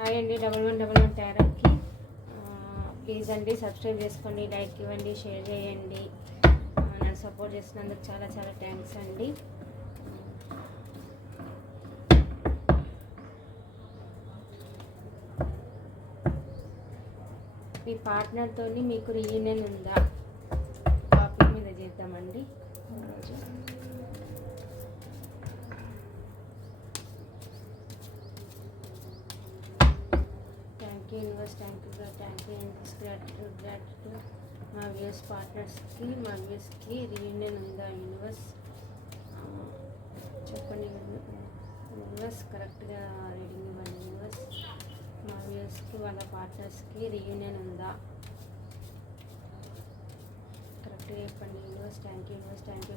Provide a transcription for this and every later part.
Hi అండి, 1111 టారోకి please అండి subscribe చేసుకోండి, లైక్ ఇవ్వండి, షేర్ చేయండి. నన్ను సపోర్ట్ చేసినందుకు చాలా చాలా థ్యాంక్స్ అండి. మీ పార్ట్నర్తో మీకు రీయూనియన్ ఉందా? టాపిక్ మీద చేద్దామండి ఈరోజు. Thank you universe, thank you universe, gratitude. మా వ్యూస్ పార్ట్నర్స్కి, మా వ్యూస్కి రీయూనియన్ ఉందా యూనివర్స్? చెప్పండి యూనివర్స్, కరెక్ట్గా రీడింగ్ ఇవ్వండి యూనివర్స్. మా వ్యూస్కి వాళ్ళ పార్ట్నర్స్కి రీయూనియన్ ఉందా? కరెక్ట్గా చెప్పండి universe. Thank you universe, thank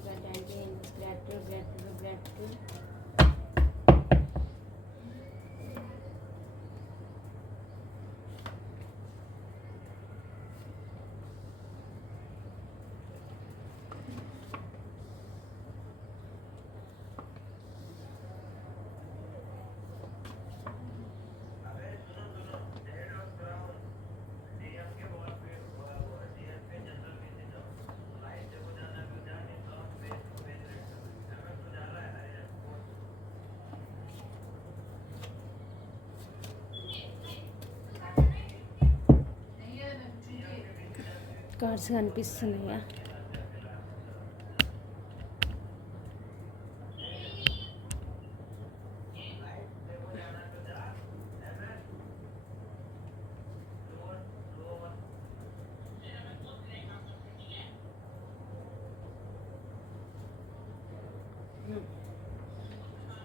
you universe, gratitude. Cards కనిపిస్తున్నాయా?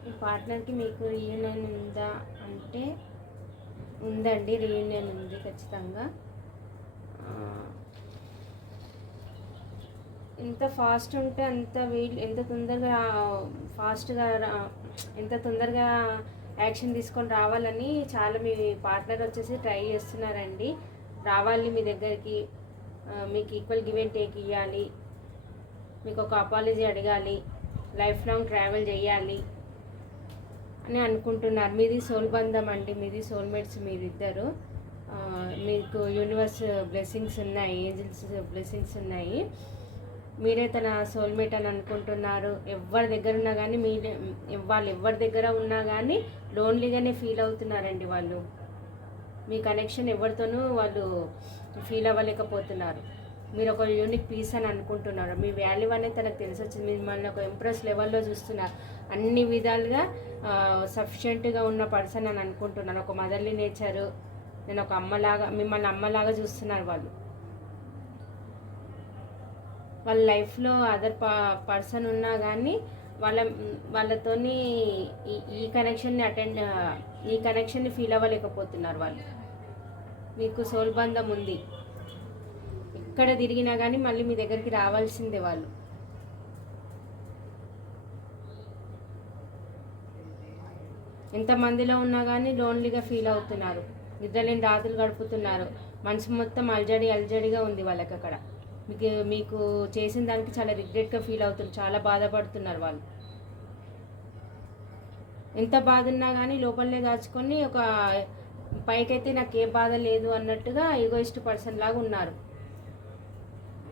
మీ పార్ట్నర్కి మీకు రీయూనియన్ ఉందా అంటే ఉందండి, రీయూనియన్ ఉంది ఖచ్చితంగా. ఎంత ఫాస్ట్ ఉంటే అంత ఎంత తొందరగా ఫాస్ట్గా ఎంత తొందరగా యాక్షన్ తీసుకొని రావాలని చాలా మీ పార్ట్నర్ వచ్చేసి ట్రై చేస్తున్నారండి. రావాలి మీ దగ్గరికి, మీకు ఈక్వల్ గివ్ అండ్ టేక్ ఇవ్వాలి, మీకు ఒక అపాలజీ అడగాలి, లైఫ్ లాంగ్ ట్రావెల్ చేయాలి అని అనుకుంటున్నారు. మీది సోల్ బంధం అండి, మీది సోల్మేట్స్ మీరిద్దరు. మీకు యూనివర్స్ బ్లెస్సింగ్స్ ఉన్నాయి, ఏంజిల్స్ బ్లెస్సింగ్స్ ఉన్నాయి. మీరే తన సోల్మేట్ అని అనుకుంటున్నారు. ఎవరి దగ్గర ఉన్నా కానీ వాళ్ళు ఎవరి దగ్గర ఉన్నా కానీ లోన్లీగానే ఫీల్ అవుతున్నారండి వాళ్ళు. మీ కనెక్షన్ ఎవరితోనూ వాళ్ళు ఫీల్ అవ్వలేకపోతున్నారు. మీరు ఒక యూనిక్ పీస్ అని అనుకుంటున్నారు. మీ వాల్యూ అనేది తనకు తెలిసి వచ్చింది. మిమ్మల్ని ఒక ఇంప్రెస్ లెవెల్లో చూస్తున్నారు. అన్ని విధాలుగా సఫిషియెంట్గా ఉన్న పర్సన్ అని అనుకుంటున్నారు. ఒక మదర్లీ నేచరు, నేను ఒక అమ్మలాగా, మిమ్మల్ని అమ్మలాగా చూస్తున్నారు వాళ్ళు. వాళ్ళ లైఫ్లో అదర్ పర్సన్ ఉన్నా కానీ వాళ్ళతోని ఈ కనెక్షన్ని ఫీల్ అవ్వలేకపోతున్నారు వాళ్ళు. మీకు సోల్ బంధం ఉంది. ఎక్కడ తిరిగినా కానీ మళ్ళీ మీ దగ్గరికి రావాల్సిందే వాళ్ళు. ఎంతమందిలో ఉన్నా కానీ లోన్లీగా ఫీల్ అవుతున్నారు. నిద్రలేని రాత్రులు గడుపుతున్నారు. మనసు మొత్తం అల్జడిగా ఉంది వాళ్ళకి అక్కడ. మీకు చేసిన దానికి చాలా రిగ్రెట్గా ఫీల్ అవుతున్నారు. చాలా బాధపడుతున్నారు వాళ్ళు. ఎంత బాధ ఉన్నా కానీ లోపలనే దాచుకొని ఒక పైకైతే నాకు ఏ బాధ లేదు అన్నట్టుగా ఈగోయిస్ట్ పర్సన్ లాగా ఉన్నారు.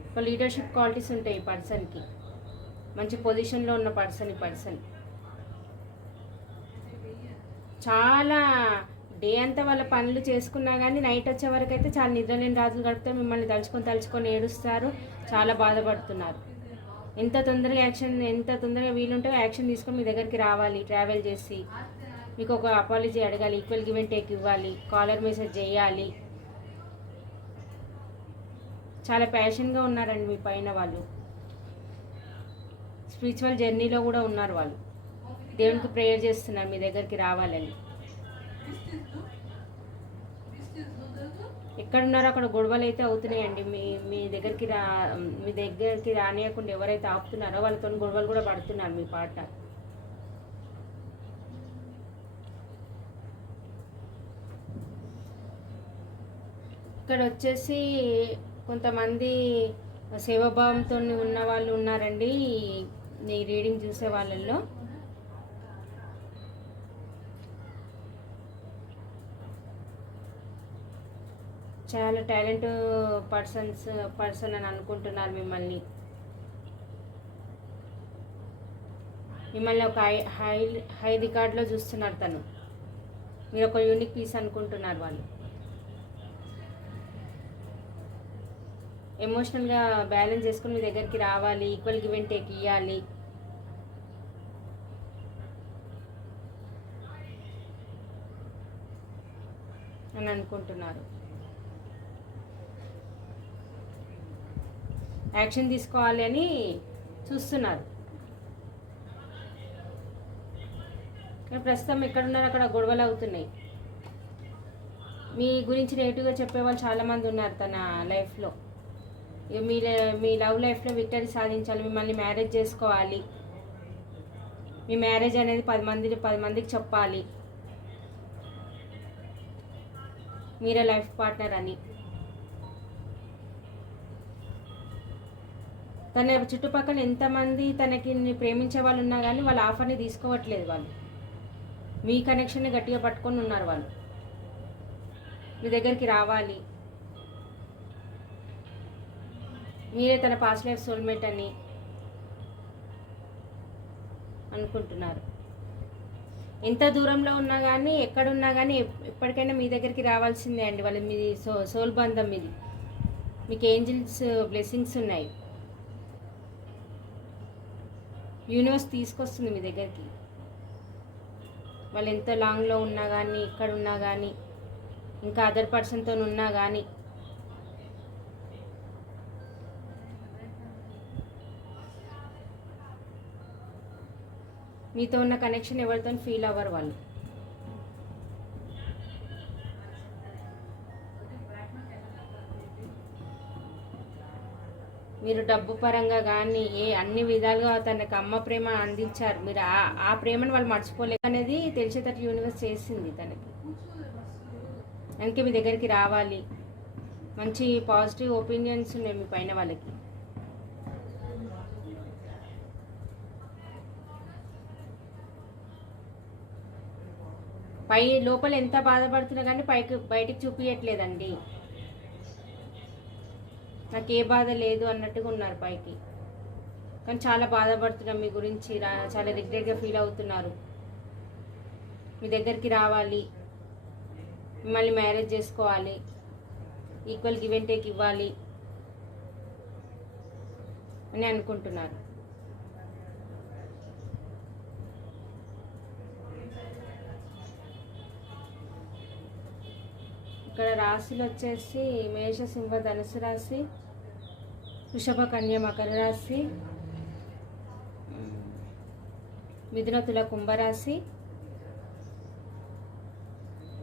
ఒక లీడర్షిప్ క్వాలిటీస్ ఉంటాయి ఈ పర్సన్కి. మంచి పొజిషన్లో ఉన్న ఈ పర్సన్ చాలా డే అంతా వాళ్ళ పనులు చేసుకున్నా కానీ నైట్ వచ్చే వరకు అయితే చాలా నిద్రలేని రాత్రులు గడుపుతారు. మిమ్మల్ని తలుచుకొని ఏడుస్తారు. చాలా బాధపడుతున్నారు. ఎంత తొందరగా వీలుంటే యాక్షన్ తీసుకొని మీ దగ్గరికి రావాలి, ట్రావెల్ చేసి మీకు ఒక అపాలజీ అడగాలి, ఈక్వల్ గివ్ అండ్ టేక్ ఇవ్వాలి, కాలర్ మెసేజ్ చేయాలి. చాలా ప్యాషన్గా ఉన్నారండి మీ పైన వాళ్ళు. స్పిరిచువల్ జర్నీలో కూడా ఉన్నారు వాళ్ళు. దేవునికి ప్రేయర్ చేస్తున్నారు మీ దగ్గరికి రావాలని. ఎక్కడున్నారో అక్కడ గొడవలు అయితే అవుతున్నాయండి. మీ దగ్గరికి రానియకుండా ఎవరైతే ఆపుతున్నారో వాళ్ళతో గొడవలు కూడా పడుతున్నారు మీ పార్ట్నర్. ఇక్కడ వచ్చేసి కొంతమంది సేవాభావంతో ఉన్న వాళ్ళు ఉన్నారండి ఈ రీడింగ్ చూసే వాళ్ళల్లో. చాలా టాలెంట్ పర్సన్ అని అనుకుంటున్నారు మిమ్మల్ని. మిమ్మల్ని ఒక హై రికార్డ్లో చూస్తున్నారు తను. మీరు ఒక యూనిక్ పీస్ అనుకుంటున్నారు వాళ్ళు. ఎమోషనల్గా బ్యాలెన్స్ చేసుకుని మీ దగ్గరికి రావాలి, ఈక్వల్ గివ్ అండ్ టేక్ ఇవ్వాలి అని అనుకుంటున్నారు. యాక్షన్ తీసుకోవాలి అని చూస్తున్నారు. కానీ ప్రస్తుతం ఎక్కడున్నారు అక్కడ గొడవలు అవుతున్నాయి. మీ గురించి నెగిటివ్గా చెప్పేవాళ్ళు చాలామంది ఉన్నారు తన లైఫ్లో. మీ లవ్ లైఫ్లో విక్టరీ సాధించాలి, మిమ్మల్ని మ్యారేజ్ చేసుకోవాలి, మీ మ్యారేజ్ అనేది 10 మందికి చెప్పాలి మీరే లైఫ్ పార్ట్నర్ అని. తన చుట్టుపక్కల ఎంతమంది తనకి ప్రేమించే వాళ్ళు ఉన్నా కానీ వాళ్ళ ఆఫర్ని తీసుకోవట్లేదు. వాళ్ళు మీ కనెక్షన్ని గట్టిగా పట్టుకొని ఉన్నారు. వాళ్ళు మీ దగ్గరికి రావాలి, మీరే తన పాస్ట్ లైఫ్ సోల్మేట్ అని అనుకుంటున్నారు. ఎంత దూరంలో ఉన్నా కానీ ఎక్కడున్నా కానీ ఎప్పటికైనా మీ దగ్గరికి రావాల్సిందే అండి. వాళ్ళు మీది సోల్ బంధం మీది. మీకు ఏంజిల్స్ బ్లెస్సింగ్స్ ఉన్నాయి. యూనివర్స్ తీసుకొస్తుంది మీ దగ్గరికి. వాళ్ళు ఎంత లాంగ్లో ఉన్నా కానీ, ఇక్కడ ఉన్నా కానీ, ఇంకా అదర్ పర్సన్తో ఉన్నా కానీ మీతో ఉన్న కనెక్షన్ ఎవరితో ఫీల్ అవ్వరు వాళ్ళు. మీరు డబ్బు పరంగా కానీ అన్ని విధాలుగా తనకు అమ్మ ప్రేమ అందించారు. మీరు ఆ ప్రేమను వాళ్ళు మర్చిపోలేదు అనేది తెలిసేటట్టు యూనివర్స్ చేసింది తనకి. అందుకే మీ దగ్గరికి రావాలి. మంచి పాజిటివ్ ఒపీనియన్స్ ఉన్నాయి మీ పైన వాళ్ళకి. లోపల ఎంత బాధపడుతున్నా కానీ బయటికి చూపించట్లేదండి. నాకు ఏ బాధ లేదు అన్నట్టుగా ఉన్నారు పైకి. కానీ చాలా బాధపడుతున్నారు మీ గురించి, చాలా రిగ్రెట్గా ఫీల్ అవుతున్నారు. మీ దగ్గరికి రావాలి, మిమ్మల్ని మ్యారేజ్ చేసుకోవాలి, ఈక్వల్ గివ్ అండ్ టేక్ ఇవ్వాలి అని అనుకుంటున్నారు. ఇక్కడ రాశులు వచ్చేసి మేష, సింహ, ధనుసు రాశి, వృషభ, కన్య, మకర రాశి, మిథున, తుల, కుంభరాశి,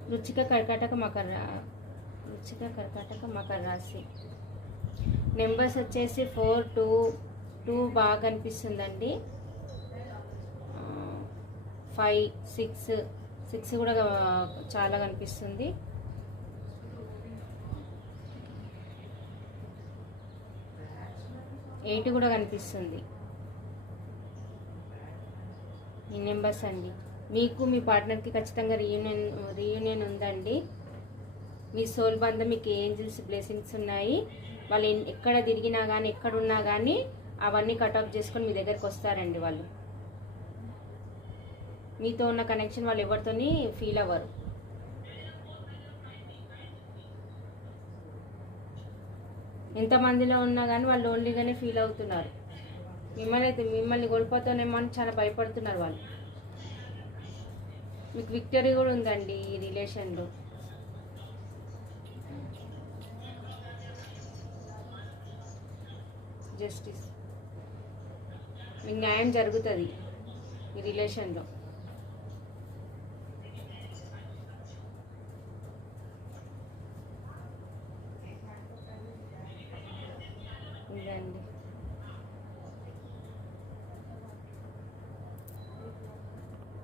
వృచ్చిక, కర్కాటక, మకర రాశి. నెంబర్స్ వచ్చేసి 4, 2 బాగా కనిపిస్తుందండి. 5, 6 కూడా చాలా కనిపిస్తుంది. 8 కూడా కనిపిస్తుంది. ఈ నెంబర్స్ అండి. మీకు మీ పార్ట్నర్కి ఖచ్చితంగా రీయూనియన్ ఉందండి. మీ సోల్ బంధం, మీకు ఏంజిల్స్ బ్లెస్సింగ్స్ ఉన్నాయి. వాళ్ళు ఎక్కడ తిరిగినా కానీ, ఎక్కడున్నా కానీ అవన్నీ కట్ ఆఫ్ చేసుకొని మీ దగ్గరికి వస్తారండి. వాళ్ళు మీతో ఉన్న కనెక్షన్ వాళ్ళు ఎవరితోని ఫీల్ అవ్వరు. ఎంతమందిలో ఉన్నా కానీ వాళ్ళు లోన్లీగానే ఫీల్ అవుతున్నారు. మిమ్మల్ని కోల్పోతానేమో అని చాలా భయపడుతున్నారు వాళ్ళు. మీకు విక్టరీ కూడా ఉందండి ఈ రిలేషన్లో. జస్టిస్, మీకు న్యాయం జరుగుతుంది ఈ రిలేషన్లో. ఇదండి.